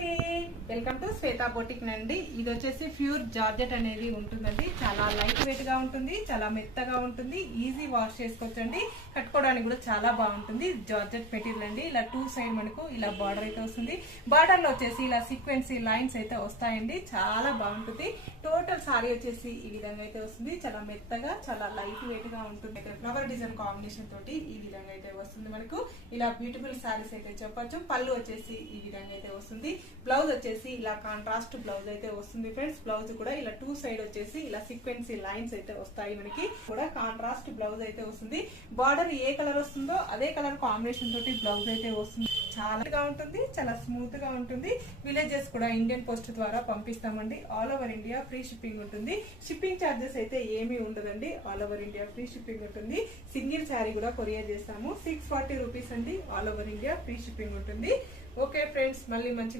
అండి, welcome to Shweta boutique నండి. ఇది వచ్చేసి ప్యూర్ జార్జెట్ అనేది ఉంటుందండి. చాలా లైట్ వెయిట్ గా ఉంటుంది, చాలా మెత్తగా ఉంటుంది, ఈజీ వాష్ చేసుకోవచ్చండి. కట్టుకోవడానికి కూడా చాలా బాగుంటుంది. జార్జెట్ మెటీరియల్ అండి. ఇలా టూ సైడ్ మనకు ఇలా బార్డర్ అయితే వస్తుంది. బార్డర్ లో వచ్చేసి ఇలా సీక్వెన్సీ లైన్స్ అయితే వస్తాయండి. చాలా బాగుంటుంది. టోటల్ సారీ వచ్చేసి ఈ విధంగా అయితే వస్తుంది. చాలా మెత్తగా, చాలా లైట్ వెయిట్ గా ఉంటుంది. ఫ్లవర్ డిజైన్ కాంబినేషన్ తోటి ఈ విధంగా అయితే వస్తుంది. మనకు ఇలా బ్యూటిఫుల్ సారీస్ అయితే చెప్పొచ్చు. పళ్ళు వచ్చేసి ఈ విధంగా అయితే వస్తుంది. బ్లౌజ్ వచ్చేసి ఇలా కాంట్రాస్ట్ బ్లౌజ్ అయితే వస్తుంది ఫ్రెండ్స్. బ్లౌజ్ కూడా ఇలా టూ సైడ్ వచ్చేసి ఇలా సీక్వెన్సీ లైన్స్ అయితే వస్తాయి. మనకి కూడా కాంట్రాస్ట్ బ్లౌజ్ అయితే వస్తుంది. బార్డర్ ఏ కలర్ వస్తుందో అదే కలర్ కాంబినేషన్ తోటి బ్లౌజ్ అయితే వస్తుంది. చాలా ఉంటుంది, చాలా స్మూత్ గా ఉంటుంది. విలేజెస్ కూడా ఇండియన్ పోస్ట్ ద్వారా పంపిస్తామండి. All over India free shipping ఉంటుంది. షిప్పింగ్ ఛార్జెస్ అయితే ఏమీ ఉండదండి. All over India free shipping ఉంటుంది. సింగిల్ శారీ కూడా కొరియర్ చేస్తాము. 640 రూపీస్ అండి. All over India free shipping ఉంటుంది. ఓకే ఫ్రెండ్స్, మళ్ళీ మంచి